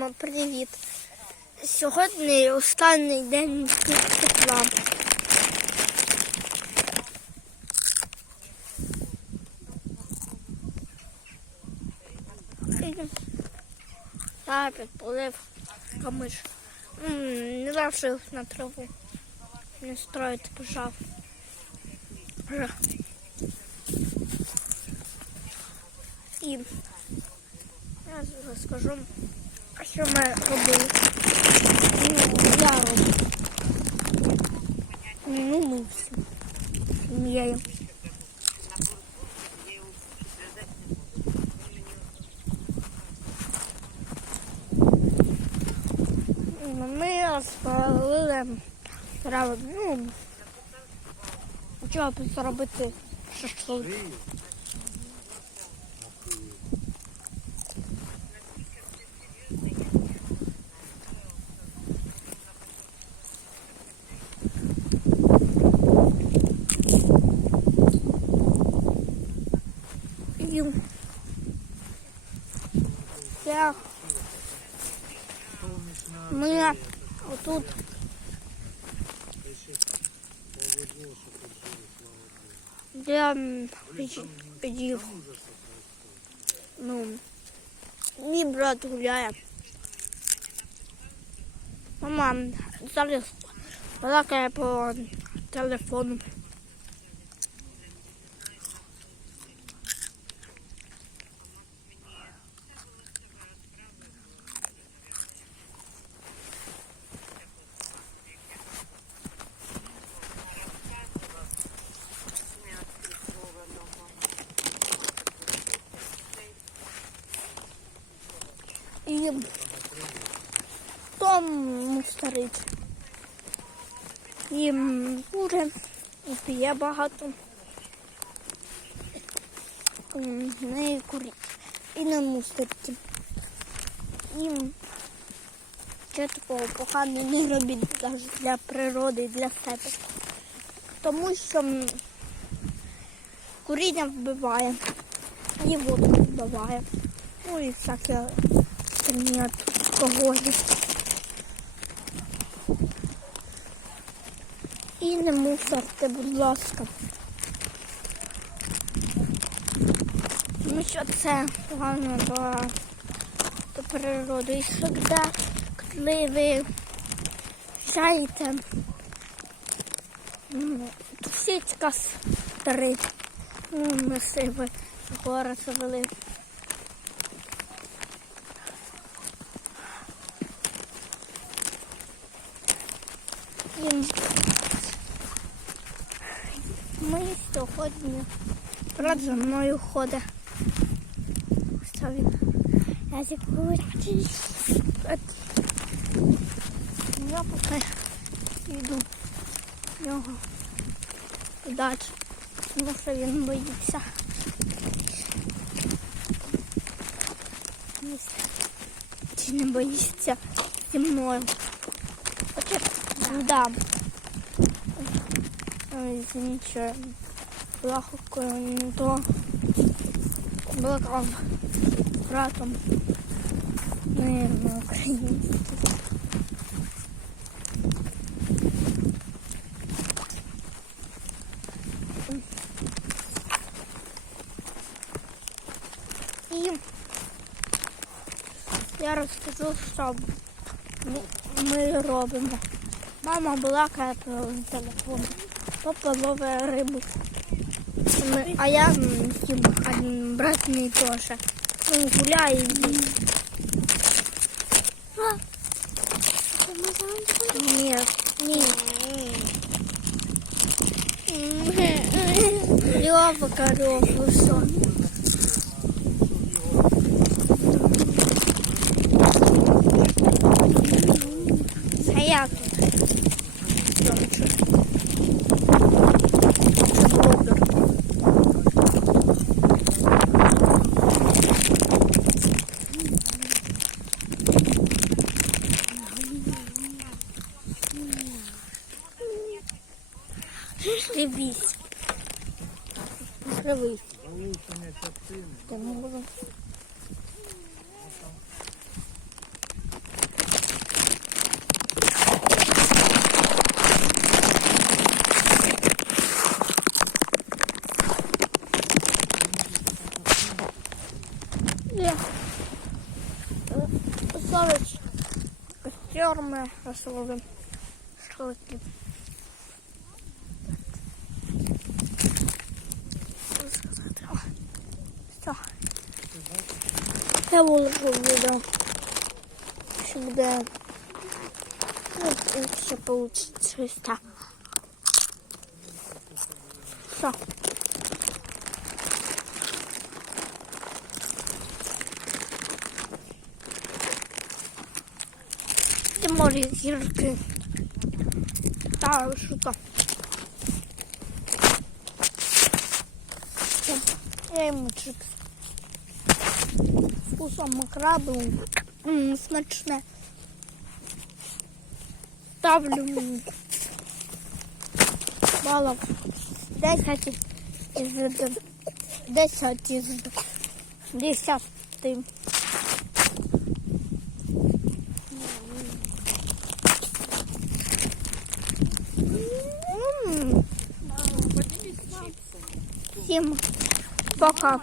Всім привіт! Сьогодні останній день тепла. Я підпалив камиш. Не завжди на траву. Не строїти пожав. І я розкажу, що ми робили. Ну, я роблю. Ну, ми всі. Сім'єю. Ну, Ми розпалили траву. Ну, хотіла б зробити шашлик. я ми отут я м, під- під'їв. Ну, мій брат гуляє. Мама зараз балакає по телефону. Том старить. І кури, і п'є багато. Не курить. І не мусорить. І ще такого поганого не робіть для природи для себе. Тому що куріння вбиває, і воду вбиває. Ну і всяке Нет, погоди. І не мусорте, будь ласка. Тому що це погано до, природи. І завжди, коли ви сяєте, м, тусіть костри, ну, ми себе гори завели. І Сьогодні брат за мною ходить. Це він. Я зікурю. Я поки йду в нього далі. Тому що він боїться. Чи не боїться зі мною? Хоча да. Ой, Извините, плохо не то. Балакав з братом. Наверное, український. І я розкажу, що ми- робимо. Мама балакає по телефону. Папа ловить рибу. Ми- а я м, їм, а м, брат мій теж. Ну, гуляє. і- А, Ні, ні. Льова корову, все. Дивись. Живий. Сорочка. Костер мы освободим. Школки. Я виложу відео. Що буде. Ну, ще получится щось так. Все. Це може зірки. Та що. Все. Я йому чипс. Вкусом краби. М, Смачне. Ставлю балів 10 із 10 із 10. М. Всім пока.